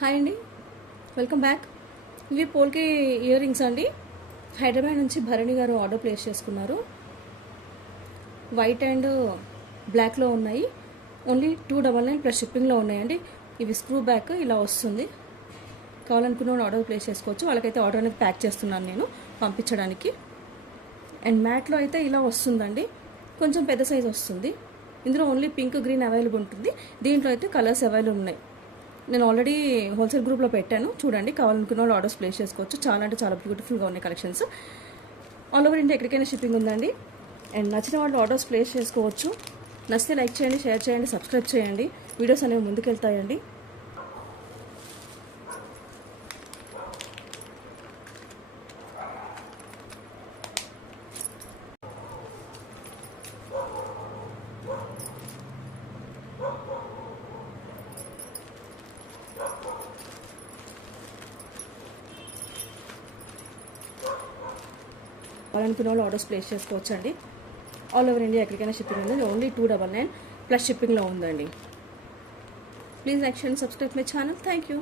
Hi అండి, welcome back. ఇవి పోల్కి ear rings అండి. హైదరాబాద్ నుంచి భరణి గారు ఆర్డర్ ప్లేస్ చేసుకున్నారు. వైట్ అండ్ బ్లాక్లో ఉన్నాయి. ఓన్లీ 299 ప్లస్ షిప్పింగ్లో ఉన్నాయండి. ఇవి స్క్రూ బ్యాక్ ఇలా వస్తుంది. కావాలనుకున్న ఆర్డర్ ప్లేస్ చేసుకోవచ్చు. వాళ్ళకైతే ఆర్డర్ అనేది ప్యాక్ చేస్తున్నాను నేను పంపించడానికి. అండ్ మ్యాట్లో అయితే ఇలా వస్తుందండి, కొంచెం పెద్ద సైజ్ వస్తుంది. ఇందులో ఓన్లీ పింక్ గ్రీన్ అవైలబుల్ ఉంటుంది. దీంట్లో అయితే కలర్స్ అవైలబుల్ ఉన్నాయి. నేను ఆల్రెడీ హోల్సేల్ గ్రూప్లో పెట్టాను, చూడండి. కావాలనుకున్న వాళ్ళు ఆర్డర్స్ ప్లేస్ చేసుకోవచ్చు. చాలా అంటే చాలా బ్యూటిఫుల్గా ఉన్నాయి కలెక్షన్స్. ఆల్ ఓవర్ ఇండియా ఎక్కడికైనా షిప్పింగ్ ఉందండి. అండ్ నచ్చిన వాళ్ళు ఆర్డర్స్ ప్లేస్ చేసుకోవచ్చు. నచ్చితే లైక్ చేయండి, షేర్ చేయండి, సబ్స్క్రైబ్ చేయండి. వీడియోస్ అనేవి ముందుకెళ్తాయండి. కావాలనుకున్న వాళ్ళు ఆర్డర్స్ ప్లేస్ చేసుకోవచ్చు అండి. ఆల్ ఓవర్ ఇండియా ఎక్కడికైనా షిప్పింగ్ ఉంది. ఓన్లీ 299 ప్లస్ షిప్పింగ్లో ఉందండి. Please like and subscribe my channel. Thank you.